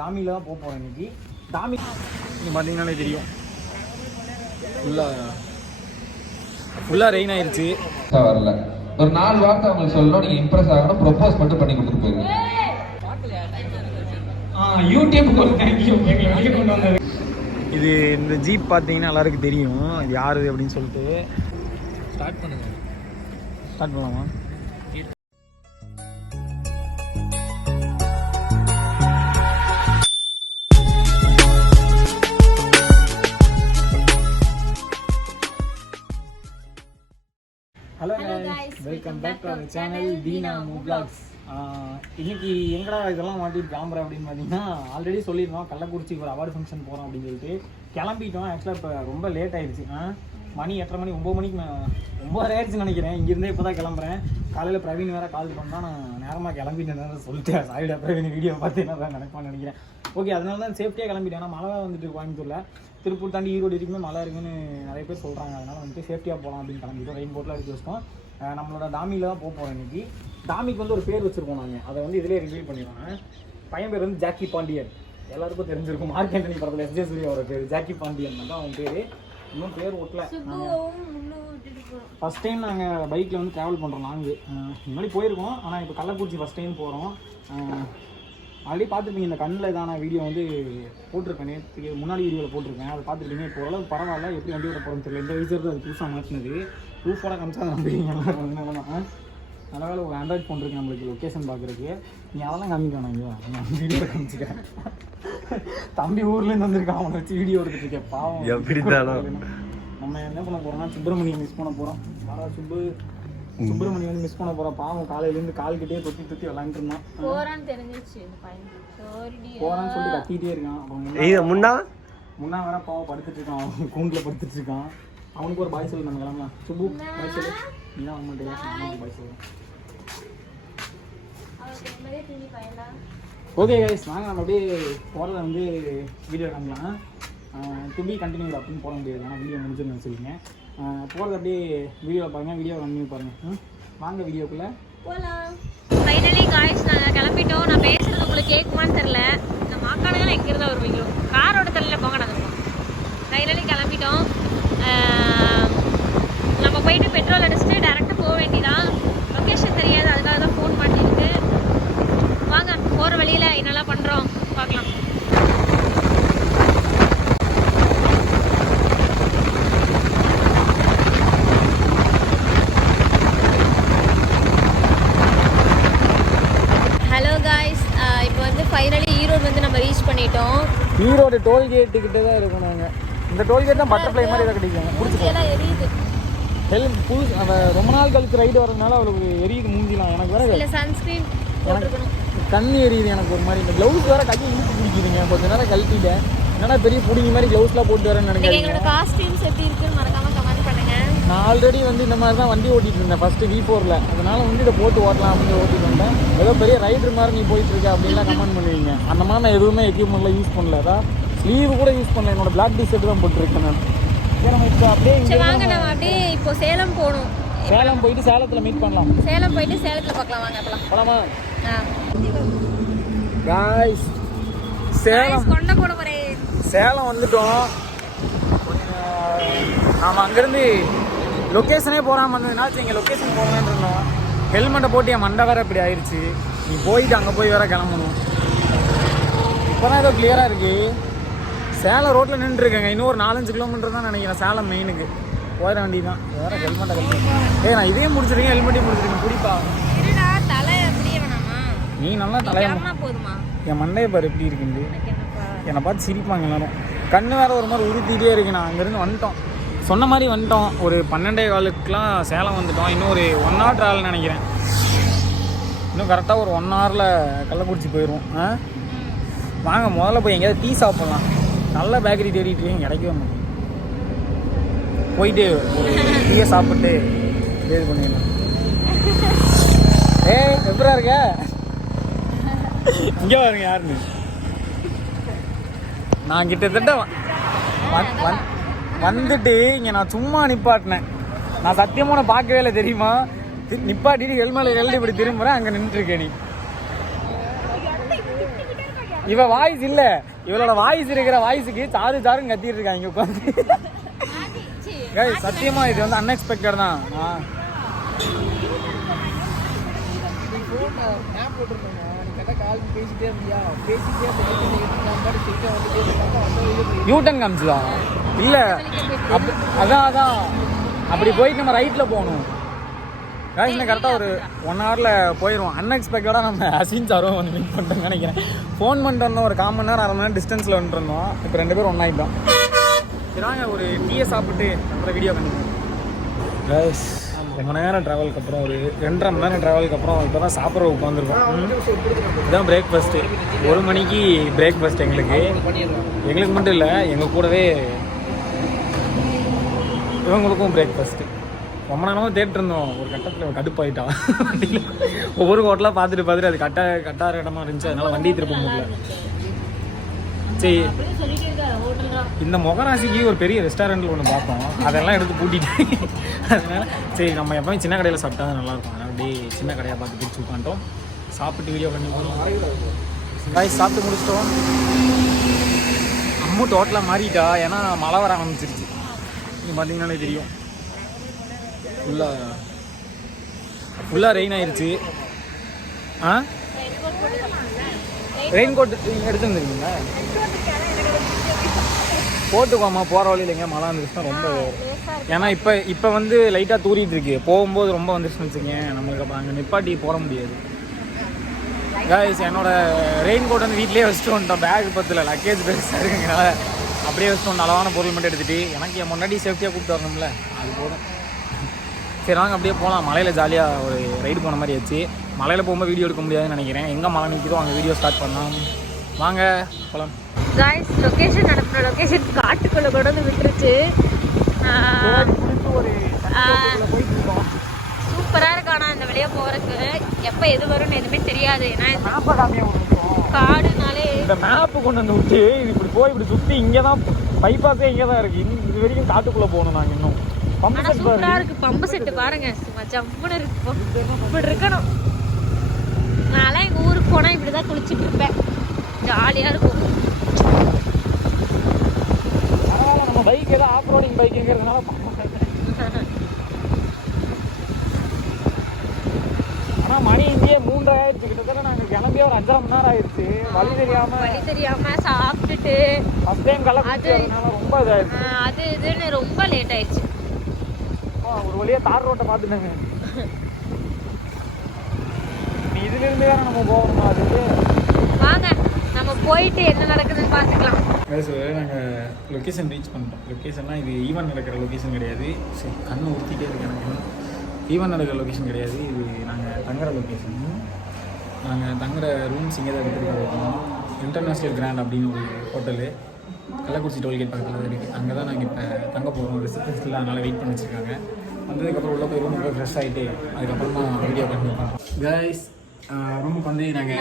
டாமியில் தான் போக போகிறோம் இன்னைக்கு. டாமி நீங்கள் பார்த்தீங்கன்னாலே தெரியும். ஃபுல்லாக ஃபுல்லாக ரெயின் ஆயிடுச்சு வரல. ஒரு நாலு வார்த்தை அவங்களுக்கு சொல்லணும். நீங்க இம்ப்ரெஸ் ஆகணும். ப்ரொபோஸ் மட்டும் பண்ணி கொடுத்துட்டு போயிருங்க. யூடியூப் ஒரு தேங்க்யூ கொண்டு வந்தது. இது இந்த ஜீப் பார்த்தீங்கன்னா எல்லாருக்கும் தெரியும். இது யாரு அப்படின்னு சொல்லிட்டு. ஸ்டார்ட் பண்ணுங்க. ஸ்டார்ட் பண்ணலாமா? வெல்கம் சேனல் தீனா மூப்ளாக்ஸ் இன்னைக்கு எங்கடா இதெல்லாம் மாட்டிட்டு கிளம்புறேன் அப்படின்னு பார்த்தீங்கன்னா ஆல்ரெடி சொல்லியிருந்தோம் கள்ளக்குறிச்சி ஒரு அவார்டு ஃபங்க்ஷன் போகிறோம் அப்படின்னு சொல்லிட்டு. கிளம்பிட்டோம் ஆக்சுவலாக இப்போ ரொம்ப லேட் ஆயிடுச்சு. மணி எட்டரை மணி ஒம்பது மணிக்கு நான் ஒம்பது ஆயிடுச்சுன்னு நினைக்கிறேன். இங்கேருந்தே இப்போ தான் கிளம்புறேன். காலையில் பிரவீன் வேறு கால் பண்ணால் நான் நேரமாக கிளம்பிட்டேன் சொல்லிட்டேன். சாரிடா பிரவீன் வீடியோ பார்த்து என்ன தான் நினைப்பான்னு நினைக்கிறேன். ஓகே அதனால தான் சேஃப்டியாக கிளம்பிட்டேன். ஏன்னா மழை வந்துட்டு கோயம்புத்தூரில். திருப்பூர் தாண்டி ஈரோடு இருக்குமே மழை இருக்குன்னு நிறைய பேர் சொல்கிறாங்க அதனால் வந்துட்டு சேஃப்டியாக போகலாம் அப்படின்னு கிளம்பிட்டோம். ரெயின் கோட்லாம் எடுத்து வச்சிட்டோம். நம்மளோட டாமியில் தான் போக போகிறோம் இன்னைக்கு. டாமிக்கு வந்து ஒரு பேர் வச்சுருக்கோம் நாங்கள் அதை வந்து இதிலே ரிவீல் பண்ணிடுவாங்க பையன் பேர் வந்து ஜாக்கி பாண்டியன். எல்லாருக்கும் தெரிஞ்சிருக்கும். மார்க் ஆண்டனி படத்தில் எஸ்ஜே சூர்யாவோட பேர். ஜாக்கி பாண்டியன் தான் அவன் பேர். இன்னும் பேர் ஒட்டல ஃபஸ்ட் டைம் நாங்கள் பைக்கில் வந்து ட்ராவல் பண்ணுறோம் லாங்கு முன்னாடி போயிருக்கோம். ஆனால் இப்போ கள்ளக்குறிச்சி ஃபஸ்ட் டைம் போகிறோம் ஆல்ரெடி பார்த்துருப்பீங்க இந்த கண்ணில் இதான வீடியோ வந்து போட்டிருப்பேன். நேற்று முன்னாடி வீடியோவில் போட்டிருக்கேன் அதை பார்த்துருப்பீங்க. இப்போ ஓரளவு பரவாயில்ல. எப்படி வண்டி ஓட்ட போகிறோம் தெரியல. இந்த வயசு அது புதுசாக மாற்றினது ப்ரூஃபோட காமிச்சா நம்புறீங்க அதனால வேலை ஒரு ஆண்ட்ராய்ட் ஃபோன் இருக்கு நம்மளுக்கு லொக்கேஷன் பார்க்குறதுக்கு. நீ அதெல்லாம் காமிக்கணும் இங்கே. நான் வீடியோ காமிச்சிக்கிறேன். தம்பி ஊர்லேருந்து வந்திருக்கான். அவனை வச்சு வீடியோ எடுத்துட்டு இருக்கேன். பாவம். நம்ம என்ன பண்ண போறோம்னா சுப்பிரமணியம் மிஸ் பண்ண வாடா சுப்பு சுப்பிரமணியம் வந்து மிஸ் பண்ண போறோம் பாவம் காலையில இருந்து கால் கிட்டே தொத்தி தொத்தி விளாண்டுட்டு இருந்தான். போறான்னு தெரிஞ்சிருச்சு இந்த பையன் சாரிடி போறான்னு சொல்லிட்டு கத்திட்டே இருக்கான். இது முன்னா முன்னா? வேற பாவம் படுத்துட்டு இருக்கான். அவன் கூண்டுல படுத்துட்டு இருக்கான். அவனுக்கு ஒரு பாய் சொல்லு நம்ம கிளம்பலாம் சுப்பு பாய் சொல்லு. நீ தான் அவனுக்கு பாய் சொல்லு. ஓகே கைஸ் நாங்கள் நம்ம அப்படியே போகிறத வந்து வீடியோ காணலாம் டு பி கண்டினியூ அப்படின்னு போட முடியாது. ஆனால் வீடியோ முடிஞ்சுன்னு சொல்லுங்க. போகிறது அப்படியே வீடியோ பாருங்கள் வீடியோ கண்டினியூ பாருங்கள் வாங்க வீடியோக்குள்ளே போலாம். ஃபைனலி காய்ஸ் நாங்கள் கிளம்பிட்டோம். நான் பேசுறது உங்களுக்கு கேட்குமான்னு தெரில இந்த மாக்காடுங்க எங்கேருந்து இருந்தால் வருவீங்களோ? காரோட தெரியல. போங்க நாங்கள் ஃபைனலி கிளம்பிட்டோம். நம்ம போயிட்டு பெட்ரோல் அடிச்சுட்டு டேரெக்டாக போக வேண்டியதான் லொக்கேஷன் தெரியாது. அதுக்காக தான் ஃபோன் பண்ணியிருக்கு வாங்க போகிற வழியில் என்னெல்லாம் பண்ணுறோம் பார்க்கலாம் ஹலோ காய்ஸ் இப்போ வந்து ஃபைனலி ஈரோடு வந்து நம்ம ரீச் பண்ணிட்டோம் ஈரோடு டோல்கேட்டு கிட்ட தான் இருக்கோம் நாங்கள் இந்த டோல்கேட் தான் பட்டர்ஃப்ளை மாதிரி இதை கிடைக்கும். எரியுது. ஹெல்ப் புதுசு அந்த ரொம்ப நாள் கழிச்சு ரைடு வரதுனால அவளுக்கு எரியுது மூஞ்சிலாம். எனக்கு வேற சன்ஸ்க்ரீன் போட்டிருக்கணும். கண்ணு எரியுது எனக்கு ஒரு மாதிரி. இந்த க்ளவுஸ் வேற கையை இழுத்து பிடிக்குதுங்க. கொஞ்ச நேரம் கழட்டிட்டேன். என்னடா பெரிய புடிங்க மாதிரி க்ளவுஸ்லாம் போட்டு வரேன்னு நினைக்கிறேன் எங்களோட காஸ்டியூம்ஸ் எப்படி இருக்குன்னு மறக்காம நான் ஆல்ரெடி வந்து இந்த மாதிரி தான் வண்டி ஓட்டிட்டு இருந்தேன். ஃபர்ஸ்ட் வி ஃபோரில் அதனால வந்து இதை போட்டு ஓட்டலாம் அப்படின்னு ஓட்டிட்டு வந்தேன். ஏதோ பெரிய ரைடர் மாதிரி நீ போயிட்டு இருக்க அப்படின்லாம் கமெண்ட் பண்ணுவீங்க. அந்த மாதிரி நான் எதுவுமே எக்யூப்மெண்ட்லாம் யூஸ் பண்ணல. அதான் ஸ்லீவ் கூட யூஸ் பண்ணல. என்னோட பிளாக் டி ஷர்ட் தான் போட்டிருக்கேன் நான். இப்போ அப்படியே வாங்க நம்ம அப்படியே இப்போ சேலம் போகணும். சேலம் போயிட்டு சேலத்தில் மீட் பண்ணலாம். சேலம் போயிட்டு சேலத்தில் பார்க்கலாம். வாங்க அப்பலாம் போலாமா? காய்ஸ் சேலம். கொண்ட போட போகிறேன் சேலம் வந்துட்டோம். நாம் அங்கேருந்து லொக்கேஷனே போகாமல் இருந்ததுனாச்சும் இங்கே லொக்கேஷன் போகலான்னு இருந்தோம். ஹெல்மெட்டை போட்டு என் மண்டை வேற இப்படி ஆயிடுச்சு நீ போயிட்டு அங்கே போய் வேற கிளம்பணும். இப்போ தான் ஏதோ கிளியராக இருக்கு. சேலம் ரோட்டில் நின்றுருக்கேங்க இன்னும் ஒரு நாலஞ்சு கிலோமீட்டர் தான் நினைக்கிறேன். சேலம் மெயினுக்கு போயிட வேண்டியதான் வேற ஹெல்மெட்டை கழட்டி ஏய் நான் இதையும் முடிச்சிருக்கேன். ஹெல்மெட்டையும் முடிச்சிருக்கேன். பிடிப்பா நீ நல்லா தலைய போதுமா? என் மண்டையை பாரு எப்படி என்னப்பா? என்னை பார்த்து சிரிப்பாங்க எல்லாரும். கண்ணு வேற ஒரு மாதிரி உறுத்திட்டே இருக்கு. நான் அங்கேருந்து வந்துட்டோம். சொன்ன மாதிரி வந்துட்டோம். ஒரு பன்னெண்டே காலுக்குலாம் சேலம் வந்துட்டோம். இன்னும் ஒரு ஒன் ஹவர் ட்ராவல் நினைக்கிறேன். இன்னும் கரெக்டாக ஒரு ஒன் ஹவரில் கள்ளக்குறிச்சி போயிடுவோம். ஆ? வாங்க முதல்ல போய் எங்கேயாவது டீ சாப்பிட்லாம். நல்ல பேக்கரி தேடிட்டு இருக்கேன் கிடைக்கவே மாட்டேன் போயிட்டு டீயை சாப்பிட்டு இது பண்ணிடலாம். ஏ எப்படா இருக்க? இங்கே பாருங்க யாருன்னு. நான் கிட்டத்தட்ட வ- வந்துட்டு இங்கே நான் சும்மா நிப்பாட்டினேன். நான் சத்தியமாக உன்னை பார்க்கவே இல்லை தெரியுமா? தி- நிப்பாட்டிட்டு ஹெல்மெட் எழுதி இப்படி திரும்புகிறேன் அங்கே நின்றுருக்கேன் நீ. இவ வாய்ஸ் இல்ல. இவளோட வாய்ஸ் இருக்கிற வாய்ஸுக்கு சாரு சாருன்னு கத்திட்டு இருக்காங்க உட்காந்து. சத்தியமா இது வந்து அன்எக்ஸ்பெக்டட் தான். நான் யூட்டன் காமிச்சுதான் இல்ல அப்ப அதான் அதான். அப்படி போயிட்டு நம்ம ரைட்ல போகணும். இன்னும் கரெக்டாக ஒரு ஒன் ஹவரில் போயிடுவோம் அன்எக்ஸ்பெக்டடாக நம்ம அசின் சாரும் வந்து மீட் பண்ணிட்டோம்னு நினைக்கிறேன். ஃபோன் பண்ணிட்டு வந்தோம் ஒரு கால் மணி நேரம் அரை மணி நேரம் டிஸ்டன்ஸில் வந்துட்டு இருந்தோம். இப்போ ரெண்டு பேரும் ஒன்றாயிட்டோம் சரி வாங்க ஒரு டீயை சாப்பிட்டு அப்புறம் வீடியோ கைஸ் ரொம்ப நேரம் ட்ராவலுக்கு அப்புறம் ஒரு ரெண்டரை மணி நேரம் ட்ராவலுக்கு அப்புறம் இப்போ தான் சாப்பிட்ற உட்காந்துருக்கோம் இதுதான் பிரேக்ஃபாஸ்ட்டு ஒரு மணிக்கு பிரேக்ஃபாஸ்ட் எங்களுக்கு. எங்களுக்கு மட்டும் இல்லை எங்கள் கூடவே இவங்களுக்கும் பிரேக்ஃபாஸ்ட்டு ரொம்ப நேரமாக தேடிட்டு இருந்தோம். ஒரு கட்டத்தில் கடுப்பாயிட்டான். ஒவ்வொரு ஹோட்டலாக பார்த்துட்டு பார்த்துட்டு அது கட்ட கட்டார இடமா இருந்துச்சு. அதனால வண்டி திருப்ப முடியல. சரி. இந்த முகராசிக்கு ஒரு பெரிய ரெஸ்டாரண்ட்டில் ஒன்று பார்த்தோம் அதெல்லாம் எடுத்து பூட்டிட்டு. அதனால சரி நம்ம எப்பவுமே சின்ன கடையில் சாப்பிட்டா தான் நல்லாயிருக்கும் அதனால அப்படியே சின்ன கடையாக பார்த்து பிடிச்சி உட்காந்துட்டோம். சாப்பிட்டு வீடியோ பண்ணி போகிறோம் காய் சாப்பிட்டு முடிச்சிட்டோம். அம்மு டோட்டலாக மாறிட்டா. ஏன்னா மழை வர ஆரம்பிச்சிருச்சு. நீங்கள் பார்த்தீங்கன்னாலே தெரியும். ஃபுல்லாக ஃபுல்லாக ரெயின் ஆயிடுச்சு ஆ? ரெயின் கோட் எடுத்து வந்துருக்கீங்களா போட்டுக்கோமா போகிற வழியில் எங்கேயா மழை வந்துருச்சுன்னா ரொம்ப ஏன்னா இப்போ இப்போ வந்து லைட்டாக தூரிட்டு இருக்கு போகும்போது ரொம்ப வந்துருச்சுன்னு வச்சுங்க நம்மளுக்கு அப்புறம் அங்கே நிப்பாட்டி போட முடியாது. காய்ஸ் என்னோட ரெயின் கோட் வந்து வீட்லேயே வச்சுட்டு வந்துட்டோம். பேக் பத்தில் லக்கேஜ் பெருசாக இருக்குங்கனால அப்படியே வச்சுட்டு வந்து அளவான பொருள் மட்டும் எடுத்துகிட்டு எனக்கு என் முன்னாடி சேஃப்டியாக கூப்பிட்டு வரணும்ல அது போதும். சரி வாங்க அப்படியே போகலாம் மலையில் ஜாலியாக ஒரு ரைடு போன மாதிரி ஆச்சு. மலையில் போகும்போது வீடியோ எடுக்க முடியாதுன்னு நினைக்கிறேன். எங்கே மழை நிற்கிறோம் அங்கே வீடியோ ஸ்டார்ட் பண்ணலாம். வாங்க போகலாம் காய்ஸ் லொகேஷன் அனுப்புன லொகேஷன் காட்டுக்குள்ள கொண்டு வந்து விட்டுருச்சு. ஒரு சூப்பரா இருக்கு ஆனா இந்த வெளியே போறதுக்கு எப்ப எது வரும்னு எதுவுமே தெரியாது. ஏன்னா. காடுனாலே இந்த மேப்பு கொண்டு வந்து விட்டு இது போய் இப்படி சுற்றி இங்கே தான் பைபாஸே இங்கே தான் இருக்குது இது வரைக்கும் காட்டுக்குள்ளே போகணும் நாங்கள் இன்னும். பம்பு ஆனா செட் சூப்பரா பாரு இருக்கு. பம்பு செட்டு பாருங்க. சும்மா ஜம்முன்னு இருக்கு. இப்படி இருக்கணும். நான்லாம் எங்க ஊருக்கு போனா இப்படிதான் குளிச்சிட்டு இருப்பேன். ஜாலியா இருக்கும். நம்ம பைக் ஏதோ ஆஃப் ரோடிங் பைக்குங்கிறதுனால ஆனால் மணி இங்கேயே மூன்றரை ஆயிடுச்சு. கிட்டத்தட்ட நாங்கள் கிளம்பியே ஒரு அஞ்சரை மணி நேரம் ஆயிடுச்சு. வழி தெரியாமல் வழி தெரியாம சாப்பிட்டுட்டு கள்ளக்குறிச்சி அது- ரொம்ப அது இதுன்னு ரொம்ப லேட் ஆயிடுச்சு. ஒரு வழியாக தார் ரோட்டை பார்த்துட்டேங்க. நீ இதுலேருந்து வேற நம்ம போகணுமா அதுக்கு வாங்க நம்ம போயிட்டு என்ன நடக்குதுன்னு பாத்துக்கலாம் நாங்கள் லொக்கேஷன் ரீச் பண்ணிட்டோம். லொக்கேஷன்னா இது ஈவெண்ட் நடக்கிற லொக்கேஷன் கிடையாது. சரி கண்ணு ஊற்றிட்டே இருக்கு எனக்கு ஈவெண்ட் நடக்கிற லொக்கேஷன் கிடையாது. இது நாங்கள் தங்குற லொக்கேஷன் நாங்கள் தங்குற ரூம்ஸ் இங்கே தான் எடுத்துருக்கோம் இன்டர்நேஷ்னல் கிராண்ட் அப்படின்னு ஒரு ஹோட்டலு கள்ளக்குறிச்சி டோல்கேட் பக்கத்தில் தான் இருக்குது அங்கே தான் நாங்கள் இப்போ தங்க போகிறோம் ரிசப்ஷனில் அதனால் வெயிட் பண்ணி வச்சுருக்காங்க வந்ததுக்கப்புறம் உள்ள போய் ரூமுக்கு போய் ஃப்ரெஷ் ஆகிட்டு அதுக்கப்புறமா வீடியோ பண்ணி பார்ப்போம். கைஸ் ரூமுக்கு வந்து நாங்கள்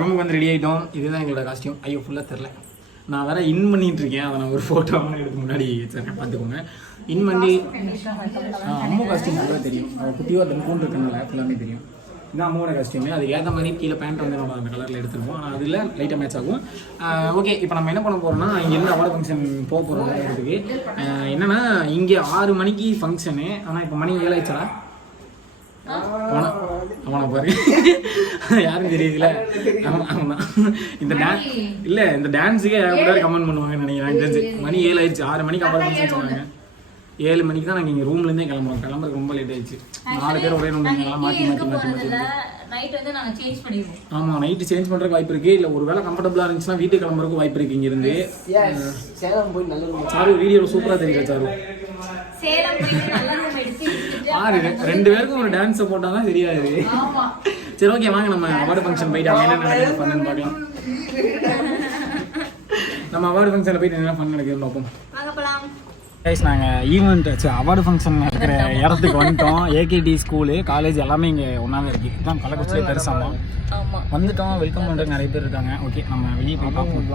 ரூமுக்கு வந்து ரெடி ஆகிட்டோம் இதுதான் எங்களோட காஸ்டியூம் ஐயோ ஃபுல்லாக தெரில நான் வேற இன் பண்ணிட்டு இருக்கேன். அதை நான் ஒரு ஃபோட்டோ எடுத்து முன்னாடி வச்சிருக்கேன். பார்த்துக்கோங்க. இன் பண்ணி அம்மு காஸ்டியூம் ஃபுல்லாக தெரியும். அவள் ரெண்டு கூண்டு இருக்கனால ஃபுல்லாமே தெரியும். இதான் அம்மாவோட காஸ்டியூமே அதுக்கு ஏற்ற மாதிரி கீழே பேண்ட் வந்து நம்ம அந்த கலரில் எடுத்துருப்போம் ஆனால் அதில் லைட்டாக மேட்ச் ஆகும். ஓகே இப்போ நம்ம என்ன பண்ண போகிறோம்னா இங்கேருந்து அவார்டு ஃபங்க்ஷன் போக போகிறோம் இடத்துக்கு. ஆஹ் என்னன்னா இங்கே ஆறு மணிக்கு ஃபங்க்ஷனு ஆனால் இப்போ மணி ஏழாயிடுச்சா அவனா அவனை பாரு. யாரும் அவன்தான் இந்த டான்ஸ் இல்ல இந்த டான்ஸுக்கே யாரும் கமெண்ட் பண்ணுவாங்கன்னு நினைக்கிறேன் மணி ஏழு ஆயிடுச்சு. ஆறு மணிக்கு அப்புறம் ஃபங்க்ஷன் சொன்னாங்க. ஏழு மணிக்கு தான் நாங்கள் இங்கே ரூம்லேருந்தே கிளம்புறோம். கிளம்புறதுக்கு ரொம்ப லேட் ஆயிடுச்சு. நாலு பேர் ஒரே ரூம் மாற்றி மாற்றி மாற்றி மாற்றி நைட் வந்து நாங்க சேஞ்ச் பண்ணிடுவோம். ஆமாம் நைட்டு சேஞ்ச் பண்ணுறதுக்கு வாய்ப்பு இருக்குது இல்லை ஒரு வேளை கம்ஃபர்டபுளாக இருந்துச்சுன்னா வீட்டுக்கு கிளம்புறதுக்கு வாய்ப்பு இருக்குது இங்கேருந்து சேலம் போய் நல்ல ரூம் சாரு வீடியோவில் சூப்பராக தெரியுது சாரு? சேலம் போயிட்டு நல்ல ரூம் எடுத்து ரெண்டு பேருக்கும் ஒரு டான்ஸை போட்டால் தான் தெரியாது. ஆமா. சரி ஓகே வாங்க நம்ம அவார்டு ஃபங்க்ஷன் போயிட்டு அவங்க என்ன நடக்குது பண்ணுன்னு பார்க்கலாம். நம்ம அவார்டு ஃபங்க்ஷனில் போயிட்டு என்ன ஃபன் நடக்குதுன்னு பார்ப்போம். வாங்க போலாம். கைஸ் நாங்கள் ஈவெண்ட் அவார்டு ஃபங்க்ஷன் இருக்கிற இடத்துக்கு வந்துட்டோம். ஏகேடி ஸ்கூலு காலேஜ் எல்லாமே இங்கே ஒன்றாவே இருக்குது இதுதான் கள்ளக்குறிச்சியில் பெருசாமா வந்துட்டோம் வெல்கம் பண்ணுறது நிறைய பேர் இருக்காங்க. ஓகே நம்ம வெளியே போய் பார்ப்போம்.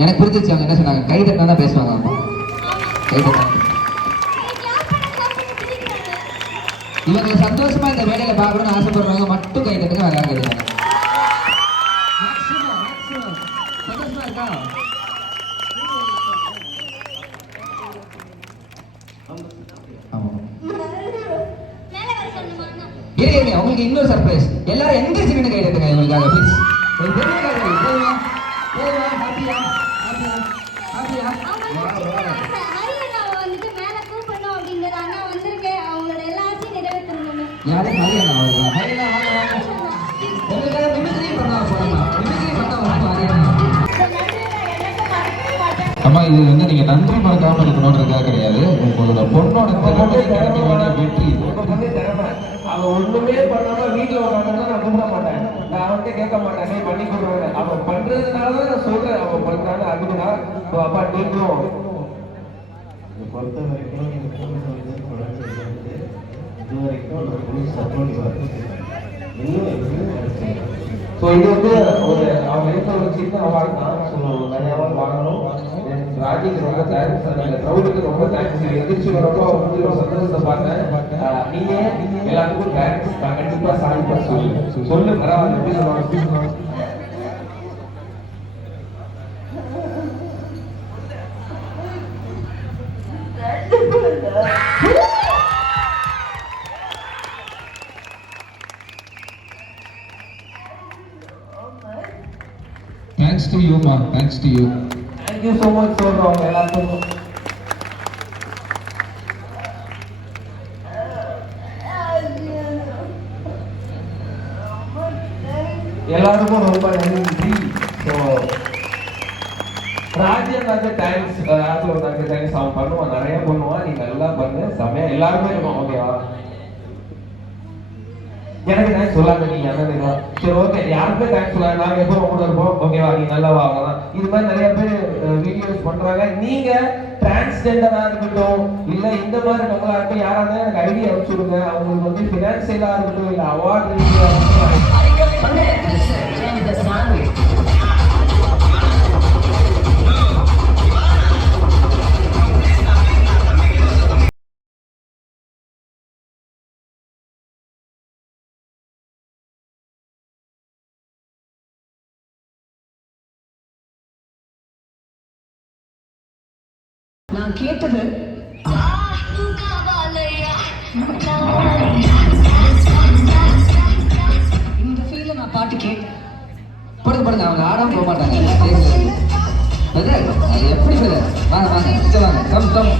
எனக்கு புரிஞ்சிச்சு அவங்க என்ன சொன்னாங்க. கை தட்டினா தான் பேசுவாங்க. அவங்க கை தட்டினா இவங்க சந்தோஷமா இந்த வேலையில பார்க்கணும்னு ஆசைப்படுறவங்க மட்டும் கை தட்டுங்க வேற யாரும் கை தட்டுங்க Maximum, maximum. சந்தோஷமா இருக்கா? ஆமா. இருங்க இருங்க உங்களுக்கு இன்னொரு சர்ப்ரைஸ் எல்லாரும் எங்க சின்ன கை தட்டுங்க இவங்களுக்காக ப்ளீஸ் ஒரு பெரிய அம்மா இது வந்து நீங்க நன்றி மறக்காம இருக்கணும்ன்றதுக்காக கிடையாது. உங்களோட பொண்ணோட திறமை கிடைக்க வேண்டிய வெற்றி. அவன் ஒண்ணுமே பண்ணாம வீட்டுல உட்காந்து நான் கும்பிட மாட்டேன். நான் அவன்கிட்ட கேட்க மாட்டேன். "டேய், பண்ணி கொடுவேன் அவன் பண்றதுனால தான் நான் சொல்றேன். அவன் பண்றான்னு இப்போ அப்பா நீங்களும். பொறுத்த வரைக்கும் இது வரைக்கும் ஒரு ஃபுல் சப்போர்ட் இன்னும் ஸோ இது வந்து ஒரு அவன் எடுத்த ஒரு சின்ன அவார்டு தான். ஸோ நிறைய அவார்டு வாங்கணும். ராஜிக்கு ரொம்ப தேங்க்ஸ் அந்த க்ரௌடுக்கு ரொம்ப தேங்க்ஸ் எதிர்ச்சி வரப்போ வந்து ரொம்ப சந்தோஷத்தை பார்த்தேன். நீங்க எல்லாத்துக்கும் தேங்க்ஸ் நான் கண்டிப்பா சாதிப்பேன் சொல்லு சொல்லு பரவாயில்ல எப்படி சொல்லுவாங்க? டு யூ மா thanks to you thank you so much சொல்றவங்க எல்லாத்துக்கும் எல்லாருக்கும் ரொம்ப நன்றி. ஸோ ராஜ்யந்தாக்கு தேங்க்ஸ் ராஜ்யந்தாக்கு தேங்க்ஸ் அவன் பண்ணுவான். நிறைய பண்ணுவான். நீ நல்லா பண்ணு. செம்மையா எல்லாருமே இருக்கும் ஓகேவா எனக்கு தேங்க்ஸ் சொல்லாத நீ என்ன சரி ஓகே யாருக்குமே தேங்க்ஸ் சொல்ல நாங்க எப்போ கூட இருப்போம் ஓகேவா நீங்கள் நல்லா வாங்கலாம் இது மாதிரி நிறைய பேர் வீடியோஸ் பண்றாங்க நீங்க டிரான்ஸ்ஜெண்டரா இருக்கட்டும் இல்ல இந்த மாதிரி நம்மளா இருக்கட்டும் யாரா இருந்தாலும் எனக்கு ஐடியா வச்சுடுங்க அவங்களுக்கு வந்து பினான்சியலா இருக்கட்டும் இல்ல அவார்டு நான் கேட்டது. இந்த ஃபீல்ல நான் பாட்டு கேட்டேன். படுங்க படுங்க அவங்க ஆடாம போக மாட்டாங்க. பிரதர், அது எப்படி பிரதர்? வாங்க வாங்க இங்க வாங்க. கம் கம்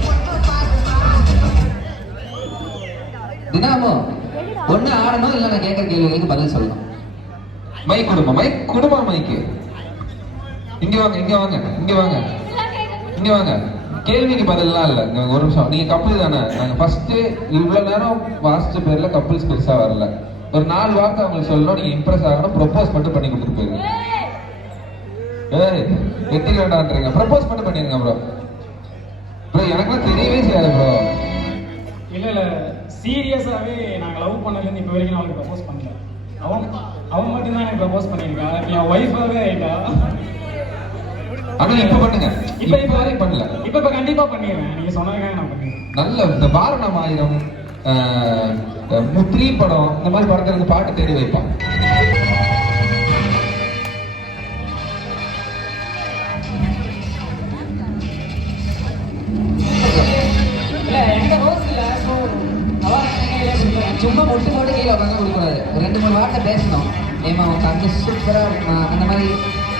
தினாமோ ஒன்னு ஆடணும் இல்ல நான் கேட்கற கேள்விகளுக்கு பதில் சொல்லணும். மைக் கொடுமா மைக் கொடுமா மைக்கு இங்க வாங்க இங்க வாங்க இங்க வாங்க. இங்க வாங்க. கேள்விக்கு பதிலாம் இல்ல. நாங்கள் ஒரு நிமிஷம். நீங்க கப்பல் தானே? நாங்க ஃபர்ஸ்ட் இவ்வளவு நேரம் வாசிச்ச பேர்ல கப்பல்ஸ் பெருசா வரல. ஒரு நாலு வார்த்தை அவங்களுக்கு சொல்லணும். நீங்க இம்ப்ரெஸ் ஆகணும். ப்ரொபோஸ் மட்டும் பண்ணி கொடுத்துட்டு போயிருங்க ஏய் வெட்டி வேண்டான்றீங்க. ப்ரப்போஸ் மட்டும் பண்ணிருங்க ப்ரோ ப்ரோ எனக்குலாம் தெரியவே செய்யாது ப்ரோ இல்ல இல்ல. சீரியஸாவே நாங்க லவ் பண்ணதுலேருந்து இப்போ வரைக்கும் நான் ப்ரப்போஸ் பண்ணல. அவன் அவன் மட்டும் தான் எனக்கு ப்ரப்போஸ் பண்ணியிருக்கா என் ஒய்ஃபாவே ஆயிட்டா? ஆனா இப்ப பண்ணுங்க. இப்ப இப்ப வரைக்கும் பண்ணல. இப்ப இப்ப கண்டிப்பா பண்ணிடுறேன். நீங்க சொன்னதுக்காக நான் பண்ணிடுறேன். நல்ல இந்த பாரணம் ஆயிரம் ஆஹ், முத்ரி படம் இந்த மாதிரி படத்துல இருந்து பாட்டு தேடி வைப்பான் சும்மா முட்டு போட்டு கீழே உட்காந்து கொடுக்கூடாது ரெண்டு மூணு வார்த்தை பேசணும். ஏமா உங்க அந்த சூப்பரா இருக்குமா? அந்த மாதிரி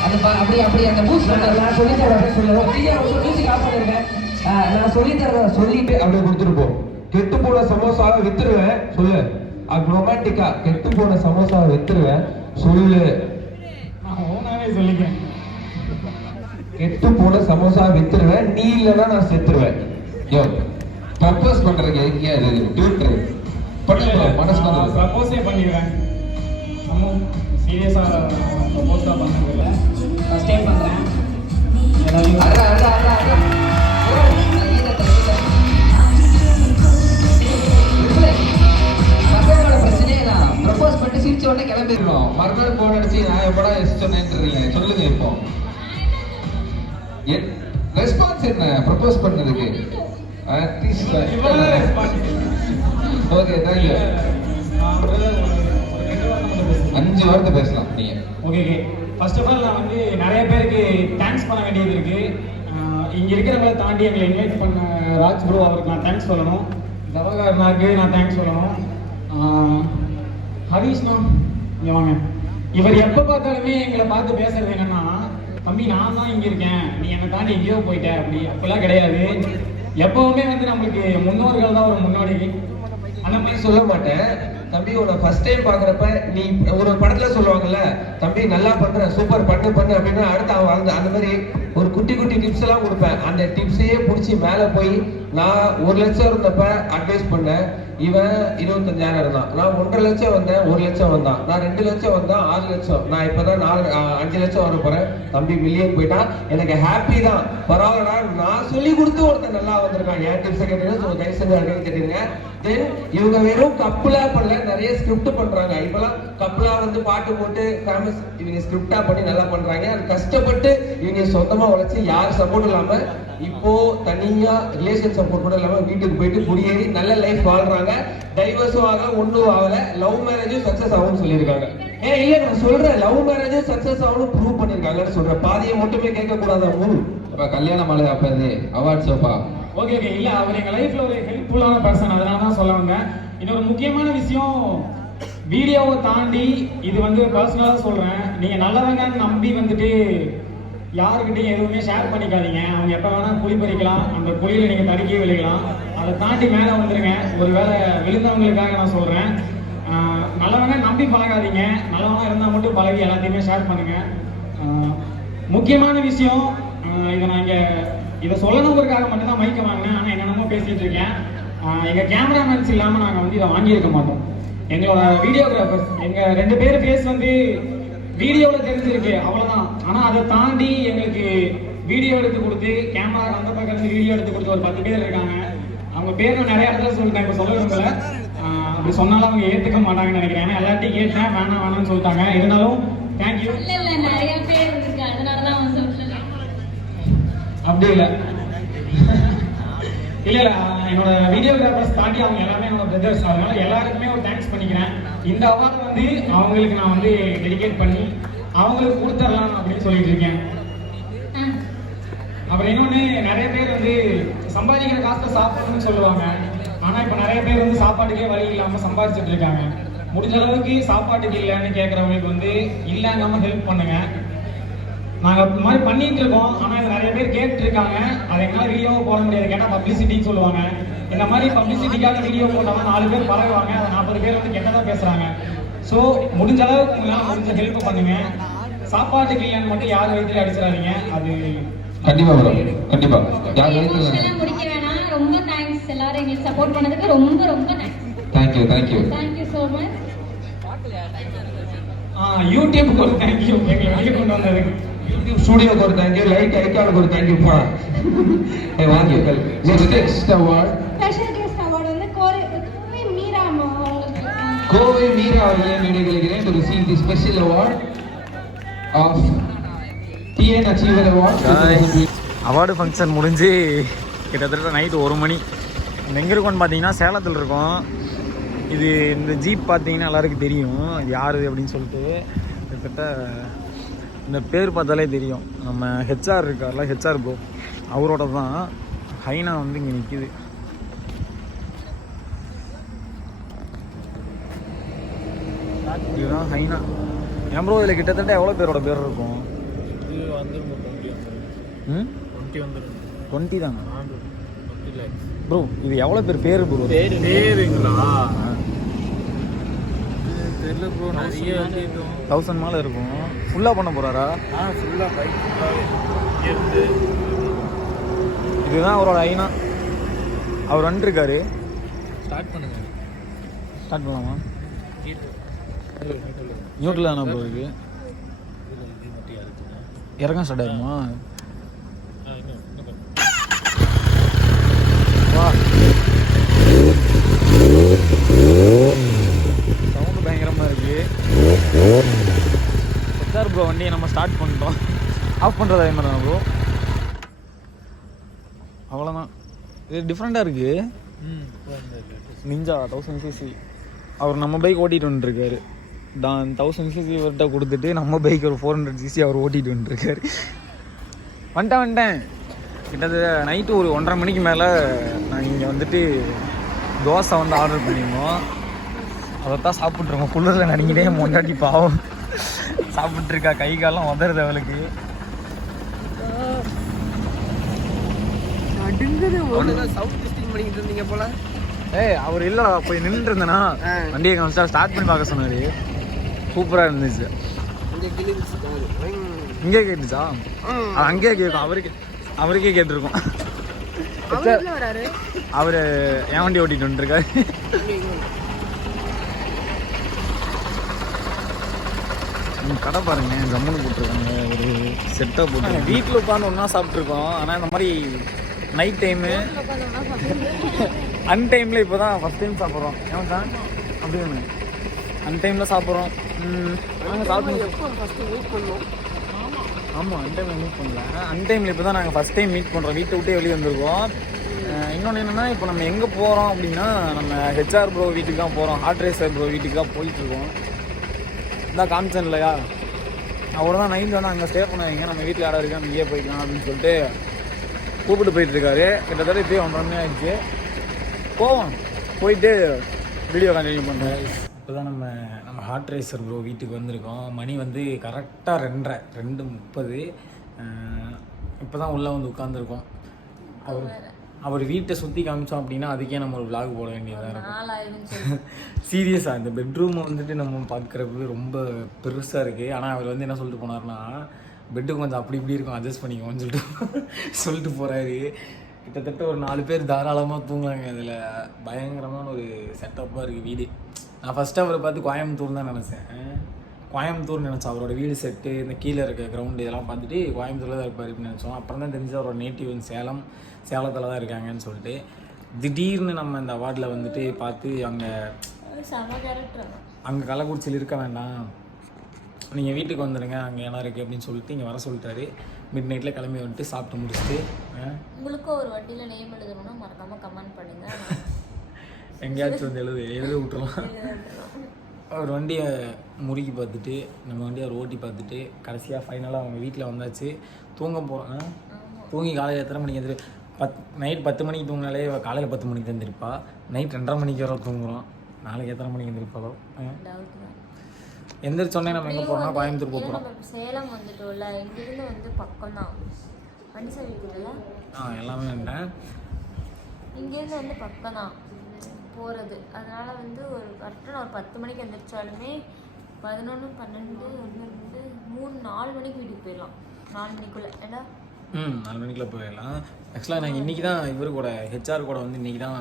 அந்த பா- அப்படி அப்படி அந்த பூஸ் நான் சொல்லி தரேன் சொல்லுவேன் மியூசிக் ஆஃப் பண்ணிருக்கேன் ஆஹ் நான் சொல்லி தரேன் சொல்லிட்டு அப்படியே கொடுத்துட்டு போ. கெட்டு போன சமோசாவை வித்துருவேன் சொல்லு. அது ரொமான்டிக்கா கெட்டு போன சமோசாவை வித்துருவேன் சொல்லு. நான் ஓனாவே சொல்லிக்கிறேன். கெட்டு போன சமோசா வித்துருவேன் நீ இல்லைன்னா நான் செத்துருவேன். யோ ப்ரப்போஸ் பண்றதுக்கு எதுக்கியா இது? டியூட்டர் பண்ணுங்க மனசுல வந்து ப்ரப்போஸே பண்ணிடுவேன் சீரியஸாக பண்ணது இல்லை. ஃபஸ்ட் டைம் பண்ணுறேன் சிரிச்ச உடனே கிளம்பிடணும். மறுநாள் phone அடிச்சு, நான் எப்படா சொன்னேன்றீங்க. சொல்லுங்க இப்போ. ரெஸ்பான்ஸ் என்ன? ப்ரப்போஸ் பண்ணதுக்கு. ஓகே தேங்க்யூ அஞ்சு வார்த்தை பேசலாம். நீங்க. Okay okay first of all நான் வந்து நிறைய பேருக்கு தேங்க்ஸ் பண்ண வேண்டியது இருக்கு. இங்கே இங்க இருக்கிறவங்கள தாண்டி எங்களை இன்வைட் பண்ண ராஜ் ப்ரோ அவருக்கு நான் தேங்க்ஸ் சொல்லணும். தவகாரனாக்கு நான் தேங்க்ஸ் சொல்லணும். ஹரிஷ்ணா இங்கே வாங்க. இவர் எப்போ பார்த்தாலுமே எங்களை பார்த்து பேசுறது என்னன்னா தம்பி நான் தான் இங்கே இருக்கேன். நீ என்னை தாண்டி எங்கேயோ போயிட்ட. அப்படி அப்படிலாம் கிடையாது. எப்பவுமே வந்து நம்மளுக்கு முன்னோர்கள் தான் ஒரு முன்னோடி. அந்த மாதிரி சொல்ல மாட்டேன் தம்பி உன்னை ஃபர்ஸ்ட் டைம் பார்க்குறப்ப நீ ஒரு படத்தில் சொல்லுவாங்கல்ல தம்பி நல்லா பண்ணுற சூப்பர் பண்ணு பண்ணு அப்படின்னு அடுத்து அவன் அந்த அந்த மாதிரி ஒரு குட்டி குட்டி டிப்ஸ் எல்லாம் கொடுப்பேன். அந்த டிப்ஸையே பிடிச்சி மேலே போய் நான் ஒரு லட்சம் இருந்தப்ப அட்வைஸ் பண்ணேன். இவன் இருபத்தஞ்சாயிரம் இருந்தான். நான் ஒன்றரை லட்சம் வந்தேன் ஒரு லட்சம் வந்தான். நான் ரெண்டு லட்சம் வந்தான் ஆறு லட்சம். நான் இப்பதான் நாலு அஞ்சு லட்சம் வர போகிறேன் தம்பி மில்லியன் போயிட்டான் எனக்கு ஹாப்பி தான். பரவாயில்லடா நான் சொல்லி கொடுத்து ஒருத்தன் நல்லா வந்திருக்கான். என் டிப்ஸை கேட்டீங்கன்னா தயவு செஞ்சு அட்வைஸ் கேட்டீங்க தென் இவங்க வெறும் கப்புலா பண்ணல நிறைய ஸ்கிரிப்ட் பண்றாங்க. இப்பெல்லாம் கப்புலா வந்து பாட்டு போட்டு ஃபேமஸ் இவங்க ஸ்கிரிப்டா பண்ணி நல்லா பண்றாங்க. அது கஷ்டப்பட்டு இவங்க சொந்தமா உழைச்சி யார் சப்போர்ட் இல்லாம இப்போ தனியா ரிலேஷன் சப்போர்ட் கூட இல்லாம வீட்டுக்கு போயிட்டு குடியேறி நல்ல லைஃப் வாழ்றாங்க. டைவர்ஸும் ஆகல ஒன்றும் ஆகல. லவ் மேரேஜும் சக்சஸ் ஆகும்னு சொல்லியிருக்காங்க. ஏ இல்ல நான் சொல்றேன். லவ் மேரேஜும் சக்சஸ் ஆகணும் ப்ரூவ் பண்ணிருக்காங்கன்னு சொல்றேன். பாதியை மட்டுமே கேட்க கூடாது கல்யாணம் அப்ப கல்யாண மாலை அப்ப. அவார்ட் சோப்பா ஓகே ஓகே இல்ல அவர் எங்க லைஃப்ல ஒரு ஹெல்ப்ஃபுல்லான பர்சன் அதனால தான் சொல்ல வந்தேன். இன்னொரு முக்கியமான விஷயம் வீடியோவை தாண்டி இது வந்து பர்சனலாக சொல்றேன். நீங்க நல்லவங்கன்னு நம்பி வந்துட்டு யாருக்கிட்டையும் எதுவுமே ஷேர் பண்ணிக்காதீங்க. அவங்க எப்போ வேணால் குழி பறிக்கலாம். அந்த குழியில் நீங்கள் தடுக்கி விழுகலாம் அதை தாண்டி மேலே வந்துடுங்க ஒரு வேளை விழுந்தவங்களுக்காக நான் சொல்கிறேன் நல்லவங்க நம்பி பழகாதீங்க. நல்லவனாக இருந்தால் மட்டும் பழகி எல்லாத்தையுமே ஷேர் பண்ணுங்கள் முக்கியமான விஷயம் இதை நான் இங்கே இதை சொல்லணுங்கிறதுக்காக மட்டும் தான் மைக்க வாங்கினேன். ஆனால் என்னென்னமோ பேசிட்டு இருக்கேன். எங்கள் கேமரா கேமராமேன்ஸ் இல்லாமல் நாங்கள் வந்து இதை வாங்கியிருக்க மாட்டோம். எங்களோட வீடியோகிராஃபர்ஸ் எங்கள் ரெண்டு பேர் ஃபேஸ் வந்து வீடியோவில் தெரிஞ்சிருக்கு. அவ்வளோதான் ஆனால் அதை தாண்டி எங்களுக்கு வீடியோ எடுத்து கொடுத்து கேமரா அந்த பக்கம் இருந்து வீடியோ எடுத்து கொடுத்து ஒரு பத்து பேர் இருக்காங்க. அவங்க பேர் நான் நிறைய இடத்துல சொல்லிட்டேன் இப்போ சொல்ல விரும்பல அப்படி சொன்னாலும் அவங்க ஏற்றுக்க மாட்டாங்கன்னு நினைக்கிறேன். ஏன்னா எல்லாத்தையும் கேட்டேன் வேணாம் வேணாம்னு சொல்லிட்டாங்க. இருந்தாலும் தேங்க்யூ இல்ல இல்ல நிறைய பேர் இருக்கு அதனாலதான் அவன் சொல்றேன் அப்படி இல்லை. இல்ல இல்ல என்னோட வீடியோகிராஃபர்ஸ் தாண்டி அவங்க எல்லாமே என்னோட பிரதர்ஸ் அதனால எல்லாருக்குமே ஒரு தேங்க்ஸ் பண்ணிக்கிறேன். இந்த அவார்டு வந்து அவங்களுக்கு நான் வந்து டெடிகேட் பண்ணி அவங்களுக்கு கொடுத்துடலாம் அப்படின்னு சொல்லிட்டு இருக்கேன். அப்புறம் இன்னொன்று நிறைய பேர் வந்து சம்பாதிக்கிற காசுல சாப்பிடணும்னு சொல்லுவாங்க. ஆனா இப்ப நிறைய பேர் வந்து சாப்பாட்டுக்கே வழி இல்லாம சம்பாதிச்சுட்டு இருக்காங்க. முடிஞ்ச அளவுக்கு சாப்பாட்டுக்கு இல்லைன்னு கேட்கறவங்களுக்கு வந்து இல்லைங்காம ஹெல்ப் பண்ணுங்க. நாங்க இந்த மாதிரி பண்ணிட்டு இருக்கோம். ஆனா இது நிறைய பேர் கேட்டு இருக்காங்க அதை எங்களால வீடியோவை போட முடியாது. கேட்டா பப்ளிசிட்டின்னு சொல்லுவாங்க. இந்த மாதிரி பப்ளிசிட்டிக்காக வீடியோ போட்டோம்னா நாலு பேர் பழகுவாங்க. அதை நாற்பது பேர் வந்து கெட்டதா பேசுறாங்க. ஸோ முடிஞ்ச அளவுக்கு உங்களால முடிஞ்ச ஹெல்ப் பண்ணுங்க. சாப்பாட்டுக்கு இல்லைன்னு மட்டும் யார் வயிற்றுல அடிச்சிடாதீங்க. அது கண்டிப்பா வரும் கண்டிப்பா. யார் வரைக்கும் முடிக்க வேணாம். ரொம்ப தேங்க்ஸ் எல்லாரும் எங்களுக்கு சப்போர்ட் பண்ணதுக்கு ரொம்ப ரொம்ப thanks thank you thank you thank you so much ஆ, யூடியூப்க்கு ஒரு தேங்க்யூ எங்களை வெளியே கொண்டு வந்ததுக்கு. யூடியூப் ஸ்டுடியோக்கு ஒரு தேங்க்யூ லைட் ஐக்கானுக்கு ஒரு தேங்க்யூ பா. ஏ வாங்கி next award special guest award வந்து கோவை மீரா கோவை மீரா அவர்களை நினைவுகிறேன் to receive the special award of TN achiever award award function முடிஞ்சு கிட்டத்தட்ட நைட்டு ஒரு மணி. எங்கே இருக்கோம்னு பார்த்தீங்கன்னா சேலத்தில் இருக்கோம். இது இந்த ஜீப் பார்த்தீங்கன்னா எல்லாருக்கும் தெரியும். இது யார் அப்படின்னு சொல்லிட்டு. கிட்டத்தட்ட இந்த பேர் பார்த்தாலே தெரியும். நம்ம ஹெச்ஆர் இருக்கார்ல ஹெச்ஆர் ப்ரோ அவரோட தான் ஹைனா வந்து இங்கே நிற்கிது இதுதான் ஹைனா. ஏன் ப்ரோ இதில் கிட்டத்தட்ட எவ்வளோ பேரோட பேர் இருக்கும்? ம்? டுவெண்ட்டி தானா? ப்ரோ இது எவ்வளோ பேர் பேர் ப்ரோ பேருங்களா? தெரியல ப்ரோ நிறைய தௌசண்ட் மேலே இருக்கும். ஃபுல்லாக பண்ண போகிறாரா ஆ ஃபுல்லாக பைக் ஃபுல்லாகவே இருந்து இதுதான் அவரோட ஐனா. அவர் வந்துருக்காரு. ஸ்டார்ட் பண்ணுங்க. ஸ்டார்ட் பண்ணலாமா? நியூட்டில் தானே ப்ரோ இருக்கு இறக்கம் ஸ்டார்ட் ஆயிருமா? வா. சவுண்டு பயங்கரமாக இருக்கு. ஹெச்ஆர் ப்ரோ வண்டியை நம்ம ஸ்டார்ட் பண்ணிட்டோம். ஆஃப் பண்ணுறது அதே மாதிரி தானே ப்ரோ டிஃப்ரெண்ட்டாக இருக்குது ம் இப்போ அந்த latest. நிஞ்சா தௌசண்ட் சிசி அவர் நம்ம பைக் ஓட்டிட்டு வந்துருக்காரு. தான் தௌசண்ட் சிசி இவர்கிட்ட கொடுத்துட்டு நம்ம பைக் ஒரு ஃபோர் ஹண்ட்ரட் சிசி அவர் ஓட்டிட்டு வந்துருக்காரு. வந்துட்டேன் வந்துட்டேன். கிட்டத்தட்ட நைட்டு ஒரு ஒன்றரை மணிக்கு மேலே நான் இங்கே வந்துட்டு தோசை வந்து ஆர்டர் பண்ணியிருந்தோம் அதைத்தான் சாப்பிட்ருக்கோம் குளிரில் நடிங்கிட்டே மொண்டாட்டி பாவம். சாப்பிட்ருக்கா கை காலம் உதறது அவளுக்கு. ஏய் அவர் இல்லடா போய் நின்று இருந்தனா வண்டியை காமிச்சா ஸ்டார்ட் பண்ணி பார்க்க சொன்னாரு. சூப்பரா இருந்துச்சு. இங்கே கேட்டுச்சா? அங்கேயே கேட்கும் அவருக்கு அவருக்கே கேட்டிருக்கோம். அவரு என் வண்டி ஓட்டிட்டு வந்துருக்காரு. கடை பாருங்க ஜம்முன்னு போட்டிருக்காங்க. ஒரு செட்டாக போட்டு வீட்டில் உட்காந்து ஒன்றா சாப்பிட்ருக்கோம் ஆனால் இந்த மாதிரி நைட் டைமு அன்டைமில் இப்போ தான் ஃபஸ்ட் டைம் சாப்பிட்றோம். தான் அப்படி ஒன்று அன்டைமில் சாப்பிட்றோம். நாங்கள் சாப்பிட்டு ஆமாம் அன்டைமில் மீட் பண்ணல. அன்டைமில் இப்போ தான் நாங்கள் ஃபஸ்ட் டைம் மீட் பண்ணுறோம் வீட்டை விட்டே வெளியே வந்திருக்கோம். இன்னொன்று என்னென்னா இப்போ நம்ம எங்கே போகிறோம் அப்படின்னா நம்ம ஹெச்ஆர் ப்ரோ வீட்டுக்கு தான் போகிறோம் ஹார்ட் ரேசர் ப்ரோ வீட்டுக்கு தான் போயிட்டுருக்கோம் இதான் காமிச்சேன் இல்லையா? அவர் தான் நைட் வந்து அங்கே ஸ்டே பண்ண வைங்க நம்ம வீட்டில் யாராவது இருக்கா இங்கேயே போய்க்கலாம் அப்படின்னு சொல்லிட்டு கூப்பிட்டு போயிட்டுருக்காரு. கிட்டத்தட்ட இப்போயே ஒன்றரை மணி ஆயிடுச்சு. போவோம். போயிட்டு வீடியோ கண்டினியூ பண்ணுறேன் இப்போ தான் நம்ம நம்ம ஹார்ட் ரேசர் ப்ரோ வீட்டுக்கு வந்திருக்கோம். மணி வந்து கரெக்டாக ரெண்டரை ரெண்டு முப்பது. இப்போ தான் உள்ளே வந்து உட்காந்துருக்கோம் அவர் அவர் வீட்டை சுற்றி காமிச்சோம் அப்படின்னா அதுக்கே நம்ம ஒரு vlog போட வேண்டியதாக இருக்கும். சீரியஸாக இந்த பெட்ரூம் வந்துட்டு நம்ம பார்க்குறது ரொம்ப பெருசாக இருக்குது ஆனால் அவர் வந்து என்ன சொல்லிட்டு போனார்னா பெட்டு கொஞ்சம் அப்படி இப்படி இருக்கும் அட்ஜஸ்ட் பண்ணிக்கோன்னு சொல்லிட்டு சொல்லிட்டு போகிறாரு கிட்டத்தட்ட ஒரு நாலு பேர் தாராளமாக தூங்கலாங்க அதில் பயங்கரமான ஒரு செட்டப்பாக இருக்குது வீடு. நான் ஃபஸ்ட்டு அவரை பார்த்து கோயம்புத்தூர் தான் நினச்சேன். கோயம்புத்தூர் நினச்சோம் அவரோட வீடு செட்டு இந்த கீழே இருக்க கிரவுண்டு இதெல்லாம் பார்த்துட்டு கோயம்புத்தூரில் தான் இருப்பார் அப்படின்னு நினச்சோம். அப்புறம் தான் தெரிஞ்சு அவரோட நேட்டிவ் சேலம் சேலத்தில் தான் இருக்காங்கன்னு சொல்லிட்டு திடீர்னு நம்ம இந்த அவார்டில் வந்துட்டு பார்த்து அங்கே அங்கே கள்ளக்குறிச்சியில் இருக்க வேண்டாம். நீங்கள் வீட்டுக்கு வந்துடுங்க அங்கே இடம் இருக்குது அப்படின்னு சொல்லிட்டு இங்கே வர சொல்லிட்டாரு. மிட் நைட்டில் கிளம்பி வந்துட்டு சாப்பிட்டு முடிச்சுட்டு உங்களுக்கும் ஒரு வண்டியில் நேம் எழுதணும்னா மறக்காம கமெண்ட் பண்ணுங்க. எங்கேயாச்சும் வந்து எழுது எழுத விட்டுறலாம். அவர் வண்டியை முறுக்கி பார்த்துட்டு நம்ம வண்டியை ஓட்டி பார்த்துட்டு கடைசியாக ஃபைனலாக அவங்க வீட்டில் வந்தாச்சு. தூங்க போகிறோம் தூங்கி காலையில் எத்தனை மணிக்கு எந்திரி பத் நைட் பத்து மணிக்கு தூங்கினாலே காலையில் பத்து மணிக்கு எந்திரிப்பா. நைட் ரெண்டரை மணிக்கு வர தூங்குறோம். நாளைக்கு எத்தனை மணிக்கு தான் எந்திரிச்சோடனே நம்ம எங்கே போகிறோம்னா கோயம்புத்தூர் போக போகிறோம் சேலம் வந்துட்டோம்ல இங்கிருந்து வந்து பக்கம் தான் வண்டி இருக்குதுல்ல ஆ எல்லாமே வந்துட்டேன் இங்கேருந்து வந்து பக்கம் தான் போகிறது அதனால வந்து ஒரு கரெக்டாக ஒரு பத்து மணிக்கு எந்திரிச்சாலுமே பதினொன்று பன்னெண்டு ஒன்று ரெண்டு மூணு நாலு மணிக்கு வீட்டுக்கு போயிடலாம். நாலு மணிக்குள்ளே. ஏன்னா ம் நாலு மணிக்குள்ள போயிடலாம். ஆக்சுவலாக நாங்கள் இன்றைக்கி தான் இவர் கூட ஹெச்ஆர் கூட வந்து இன்றைக்கி தான்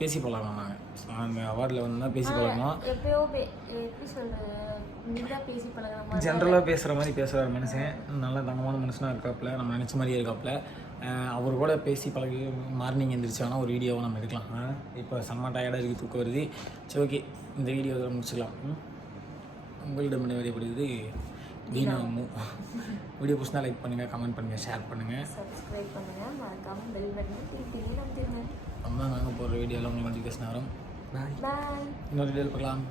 பேசி பழகலாம் நாங்கள் அந்த அவார்டில் வந்து தான் பேசி பழகணும் எப்பயோ பே எப்படி சொல்கிறது நீதான் பேசி பழகிற மாதிரி ஜென்ரலாக பேசுகிற மாதிரி பேசுகிற மனுஷன். நல்ல தங்கமான மனுஷனாக இருக்காப்புல நம்ம நினச்ச மாதிரியே இருக்காப்புல அவர் கூட பேசி பழகி மார்னிங் எந்திரிச்சானா ஒரு வீடியோவை நம்ம எடுக்கலாம். இப்போ செம்ம டயர்டாக இருக்குது தூக்கம் வருது. சரி ஓகே இந்த வீடியோ முடிச்சுக்கலாம்? உங்களிடம் விடைபெறுவது தீனா அம்மு வீடியோ பிடிச்சினா லைக் பண்ணுங்கள் கமெண்ட் பண்ணுங்கள் ஷேர் பண்ணுங்கள் சப்ஸ்கிரைப் பண்ணுங்கள் மறக்காமல் பெல் பட்டனை திருப்பி நம்ம நாங்கள் போடுற வீடியோவில் உங்களுக்கு நோட்டிஃபிகேஷன் வரும். பாய் இன்னொரு வீடியோவில் பார்க்கலாம்.